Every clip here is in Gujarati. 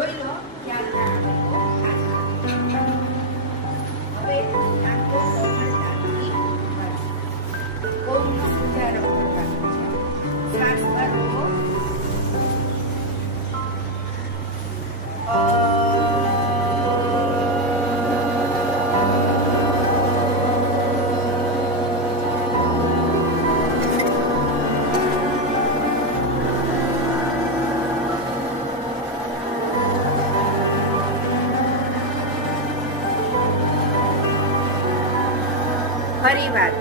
শরীর খেয়াল রাখবে তবে ફરી વાત.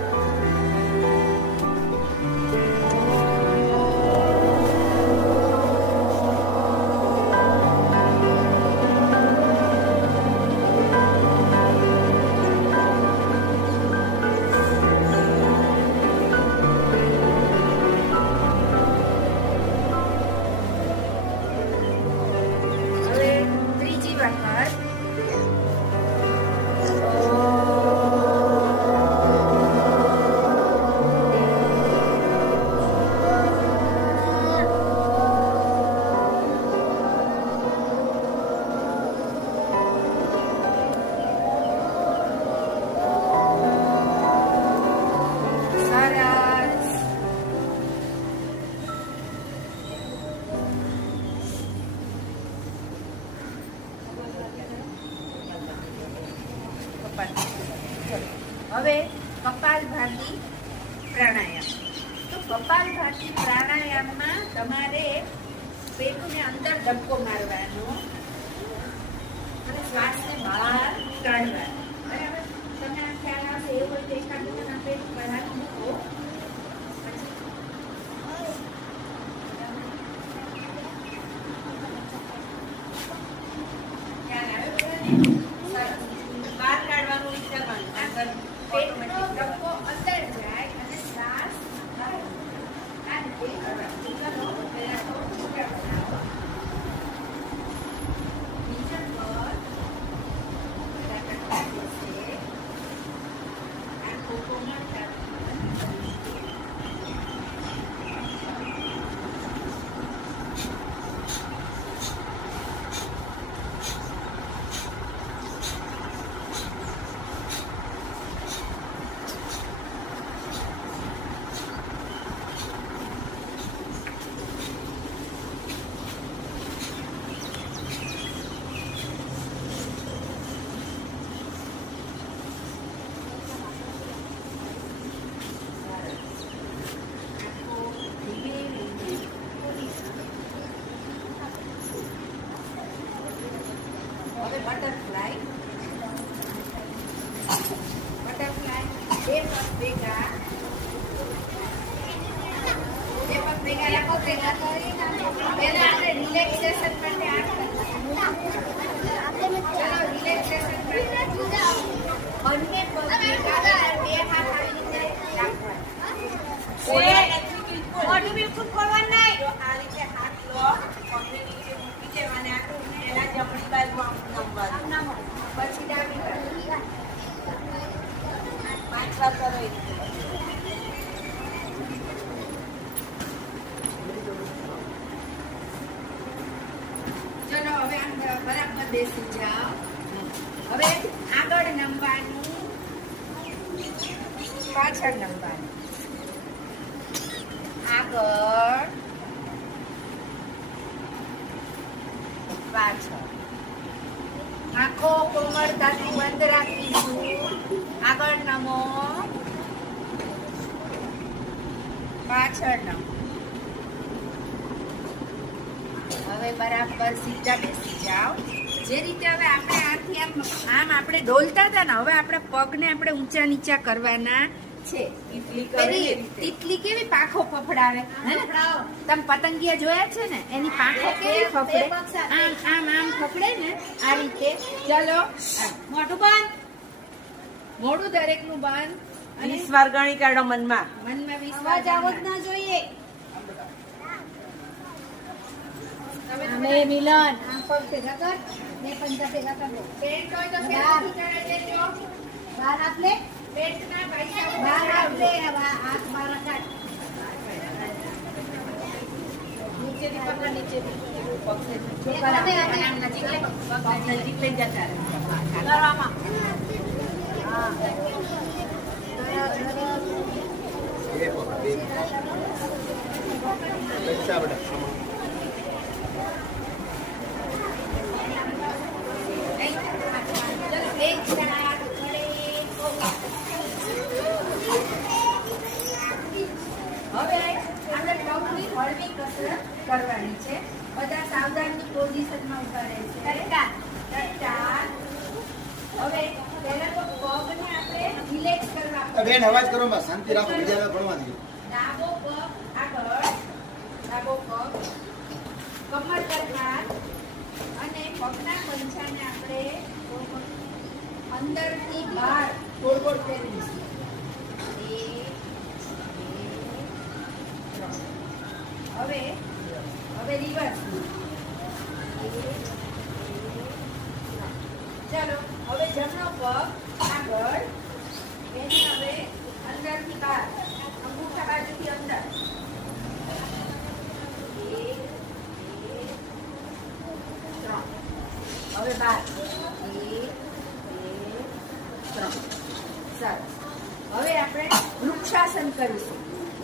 કપાલભાતી પ્રાણાયામમાં તમારે પેટને અંદર ધક્કો મારવાનો અને શ્વાસને બહાર કાઢવાનો. પાછળ નંબર આગળ. પાછળ. આખો કોમર તાથી બંધ રાખીશું. આગળ નમો. પાછળ નમો. હવે બરાબર સીધા બેસી જાઓ. જે રીતે હવે આપણે આથી આમ આમ આપણે ડોલતા હતા ને, હવે આપણે પગને આપણે ઊંચા નીચા કરવાના. છે. પેલી. તીતલી કેવી પાંખો ફફડાવે? ને? તમે પતંગિયા જોયા છે ને? એની પાંખો કેવી ફફડે? આમ આમ આમ ફફડે ને આ રીતે. ચલો. મોટું મોઢું બંધ. મોઢું દરેકનું બંધ. અને સ્વર્ગણી વાર કાઢો મનમાં. મનમાં વિશ્વાસ આવો જ ના જોઈએ. મિલન. આમ પગ ભેગા કર. ને પંજા ભેગા કર. દો. પેન્ટ હોય તો પેન્ટ ઉતારી દેજો બહાર આપલે. લે પેન્ટના પૈસા બહાર આપ ઉતારી હવે હાથ બહાર કાઢ. નીચેથી પકડ નીચેથી. નજીક લઈ. જતા. કરવામાં. હા. ચાર વડે હવે આગળ પગની હળવી કસરત કરવાની છે. બધા સાવધાનની પોઝિશનમાં ઊભા રહે છે. હવે પહેલા તો પગને આપણે રિલેક્સ કરવા બેન અવાજ કરો માં શાંતિ રાખો બીજા ભણવા દો ડાબો પગ આગળ. ડાબો પગ. કમર પર હાથ અને પગના પંજાને આપણે અંદરથી બહાર ગોળ ગોળ ફેરવીશું એક, બે, ત્રણ. હવે હવે રિવર્સ ચાલો, હવે જમણો પગ આગળ, એને હવે અંદરથી બહાર, અંગૂઠા બાજુથી અંદર. હવે બાર સરસ હવે આપણે વૃક્ષાસન કરીશું.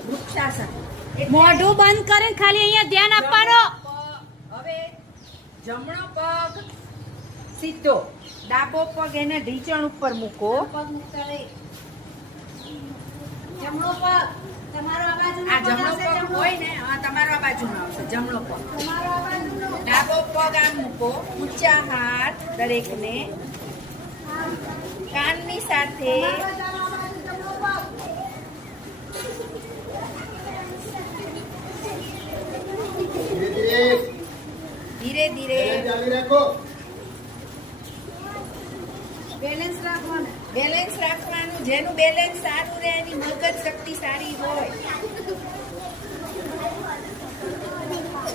વૃક્ષાસન. મોઢું બંધ કરીને ખાલી અહીંયા ધ્યાન આપવાનો. પગ- હવે જમણો પગ સીધો. ડાબો પગ એને ઢીચણ ઉપર મૂકો. પગ મૂકતા રહી. જમણો પગ. તમારો આ બાજુનો આ જમણો પગ હોય ને આ તમારો આ આવશે જમણો પગ. તમારો આ બાજુનો. ડાબો પગ આમ મૂકો. ઊંચા હાથ દરેકને. કાનની સાથે તમારો આ બાજુ જમણો પગ. ધીરે ધીરે ધીરે ધીરે. બેલેન્સ રાખવાનું. બેલેન્સ રાખવાનું. જેનું બેલેન્સ સારું રહે એની મગજ શક્તિ સારી હોય.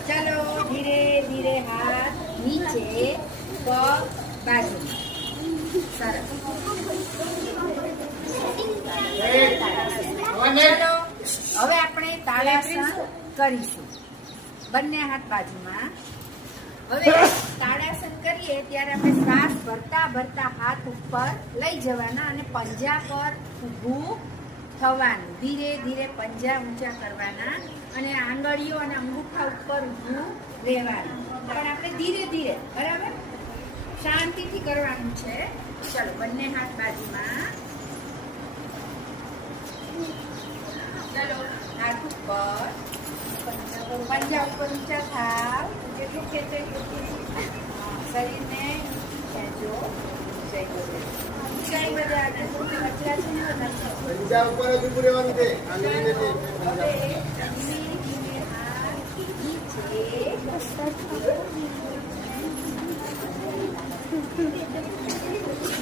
ચાલો ધીરે ધીરે હાથ નીચે પગ બાજુ. સરસ. ચાલો હવે આપણે તાળાસન કરીશું. બંને હાથ બાજુમાં. હવે તાળાસન કરીએ ત્યારે આપણે શ્વાસ ભરતા ભરતા હાથ ઉપર લઈ જવાના અને પંજા પર ઊભું થવાનું. ધીરે ધીરે પંજા ઊંચા કરવાના અને આંગળીઓ અને અંગૂઠા ઉપર ઊભું રહેવાનું. પણ આપણે ધીરે ધીરે, બરાબર? શાંતિથી કરવાનું છે. ચલો, બંને હાથ બાજુમાં. ચલો, હાથ ઉપર પંજા ઉપર ઊંચા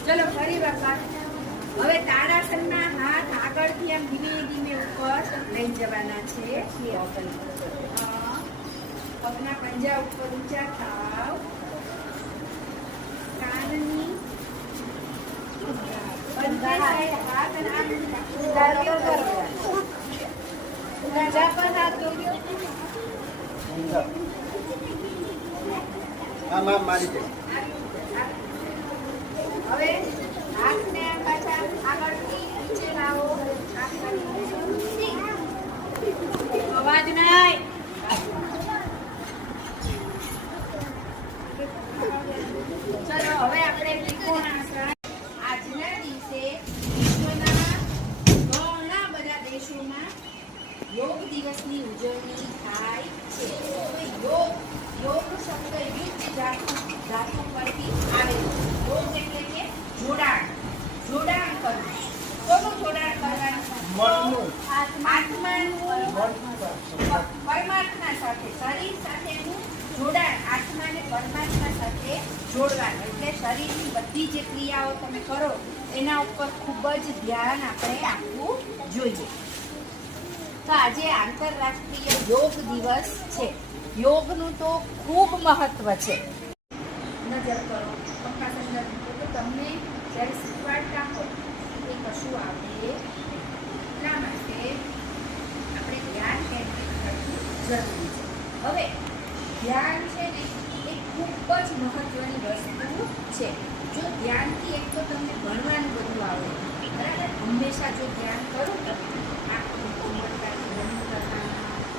ચલો ફરી વાર હવે હાથ આગળથી આમ ધીમે ધીમે ઉપર લઈ જવાના છે હા. પગના પંજા ઉપર ઊંચા થાવ કાનની બંને side હાથ અને આમ ધાર્યો કરો. રાજા પર હાથ દોર્યો. પંજા. આમ આમ મારી દે હવે હાથને પાછા આગળથી નીચે લાવો હાથ કરી. અવાજ નહીં ચલો હવે આપણે ત્રિકોણાસન આજના દિવસે વિશ્વના ઘણા બધા દેશોમાં યોગ દિવસની ઉજવણી થાય છે તો યોગ યોગ શબ્દ યુદ્ધ ધાતુ ધાતુ પરથી આવેલો છે. યોગ એટલે કે જોડાણ જોડાણ કરવું કોનું જોડાણ કરવાનું મનનું. આત્માનું પરમાત્મા સાથે, શરીર સાથેનું જોડાણ આત્મા અને પરમાત્મા સાથે જોડવાનું. એટલે શરીરની બધી જે ક્રિયાઓ તમે કરો, એના ઉપર ખૂબ જ ધ્યાન આપણે આપવું જોઈએ. તો આજે આંતરરાષ્ટ્રીય યોગ દિવસ છે. યોગનું તો ખૂબ મહત્વ છે. નજર કરો પંખા સંદર મૂકો તો તમને જ્યારે શીખવાડતા હોય એ કશું આવડે એટલા માટે આપણે ધ્યાન કેન્દ્રિત કરવું જરૂરી છે હવે ધ્યાન છે ને, એ ખૂબ જ મહત્વની વસ્તુ છે. જો ધ્યાનથી એક તો તમને ભણવાનું બધું આવે બરાબર? હંમેશા જો ધ્યાન કરો તમે બંધ કરવાના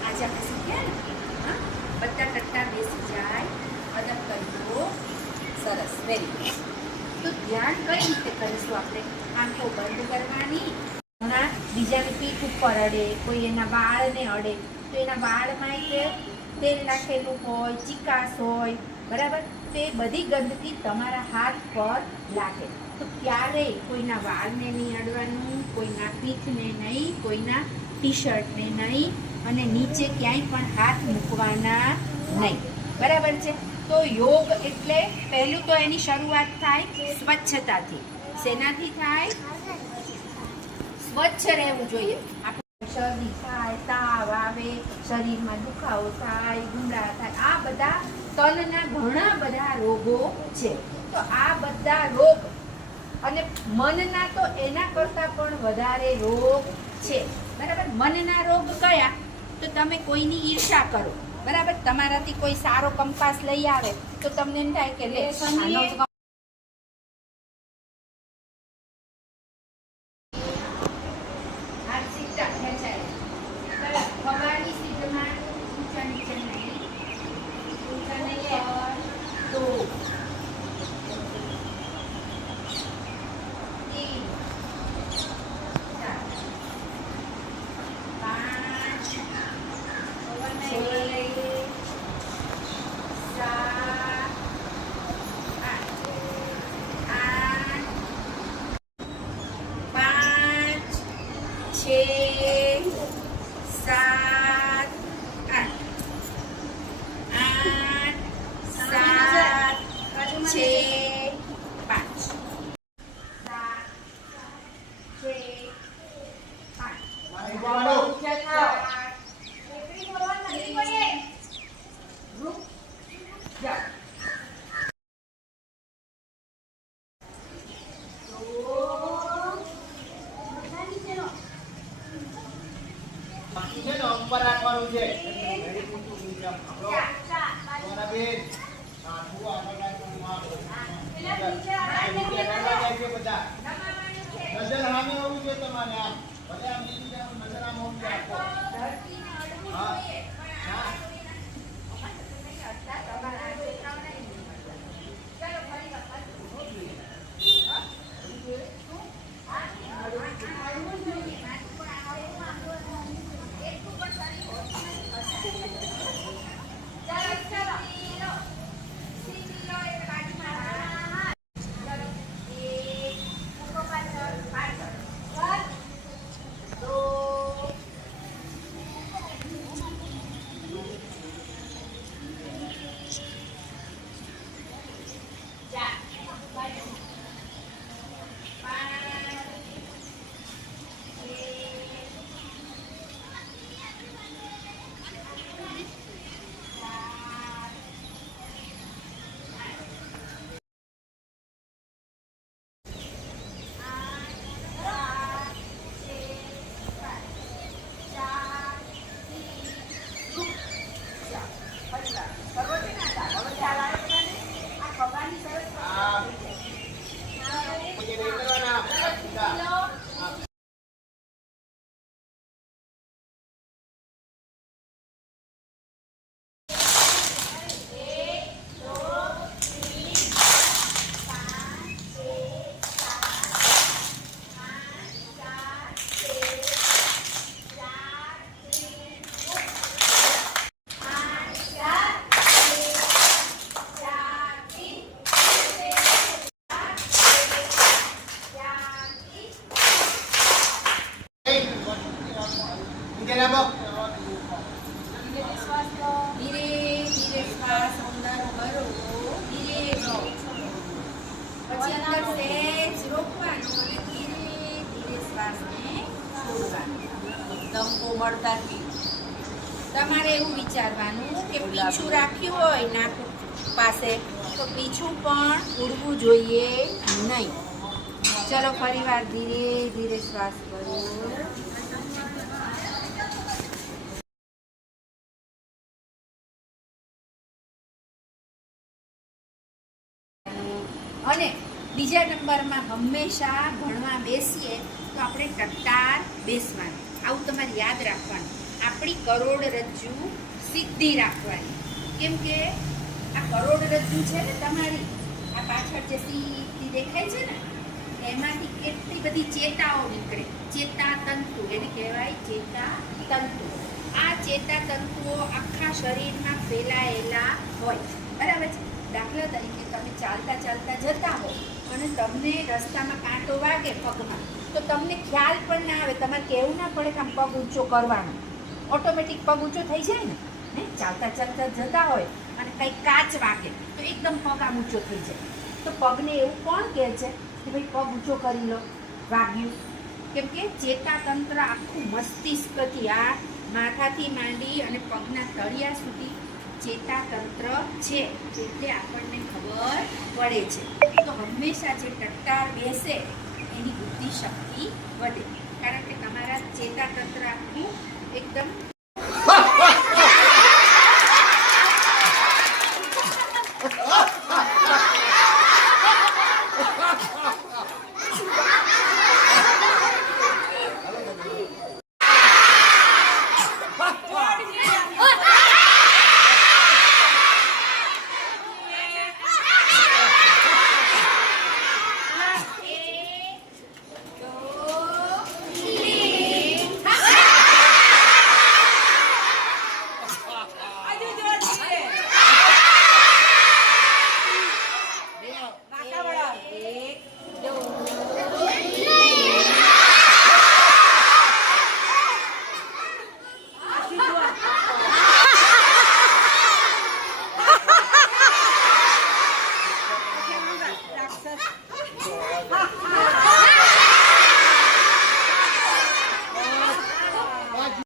આજે આપણે શીખ્યા ને? હા? બધા કરતા બેસી જાય, અદબ કરી દો સરસ. વેરી ગુડ તો ધ્યાન કઈ રીતે કરીશું આપણે? આંખો બંધ કરવાની, ઘણા બીજાની પીઠ ઉપર અડે, કોઈ એના વાળને અડે, તો એના વાળમાં તે તેલ નાખેલું હોય, ચિકાસ હોય, બરાબર? તે બધી ગંદકી તમારા હાથ પર લાગે. તો ક્યારેય કોઈના વાળને નહીં અડવાનું, કોઈના પીઠને નહીં, કોઈના ટી શર્ટને નહીં અને નીચે ક્યાંય પણ હાથ મૂકવાના નહીં. બરાબર છે? તો યોગ એટલે પહેલું તો એની શરૂઆત થાય સ્વચ્છતાથી. શેનાથી થાય? સ્વચ્છ રહેવું જોઈએ. શરદી થાય, તાવ આવે, શરીરમાં દુખાવો થાય ગુંડા થાય, આ બધા તનના ઘણા બધા રોગો છે. તો આ બધા રોગ અને મનના તો એના કરતાં પણ વધારે રોગ છે. બરાબર? મનના રોગ કયા? તો તમે કોઈની ઈર્ષા કરો. બરાબર? તમારાથી કોઈ સારો કંપાસ લઈ આવે તો તમને એમ થાય કે નીચે નાખો. ધીરે ધીરે શ્વાસ અંદર ભરો ધીરે લો પછી અંદર સહેજ રોકવાનું અને ધીરે ધીરે શ્વાસને છોડવાનું. દમ કોમળતાથી તમારે એવું વિચારવાનું કે પીછું રાખ્યું હોય નાક પાસે, તો પીછું પણ ઉડવું જોઈએ નહીં. ચલો ફરી વાર ધીરે ધીરે શ્વાસ ભરો. અને બીજા નંબરમાં હંમેશા ભણવા બેસીએ તો આપણે ટટ્ટાર બેસવાનું. આવું તમારે યાદ રાખવાનું. આપણી કરોડરજ્જુ સિદ્ધિ રાખવાની. કેમ કે આ કરોડરજ્જુ છે ને તમારી, આ પાછળ જે સીધી દેખાય છે ને, એમાંથી કેટલી બધી ચેતાઓ નીકળે. ચેતા તંતુ એને કહેવાય ચેતા તંતુ આ ચેતા તંતુઓ આખા શરીરમાં ફેલાયેલા હોય. બરાબર છે? ચાલતા ચાલતા જતા હો અને તમને રસ્તામાં કાંટો વાગે પગમાં, તો તમને ખ્યાલ પણ ના આવે, તમારે કહેવું ના પડે કે આમ પગ ઊંચો કરવાનો. ઓટોમેટિક પગ ઊંચો થઈ જાય ને? ને ચાલતા ચાલતા જતા હોય અને કંઈક કાચ વાગે, તો એકદમ પગ આમ ઊંચો થઈ જાય. તો પગને એવું કોણ કહે છે કે ભાઈ પગ ઊંચો કરી લો? વાગ્યું. કેમ કે ચેતાતંત્ર આખું મસ્તિષ્કથી આ માથાથી માંડી અને પગના તળિયા સુધી ચેતાતંત્ર છે. એટલે આપણને ખબર પડે છે. તો હંમેશા જે ટટ્ટાર બેસે, એની બુદ્ધિ શક્તિ વધે. કારણ કે તમારા ચેતાતંત્ર આખું એકદમ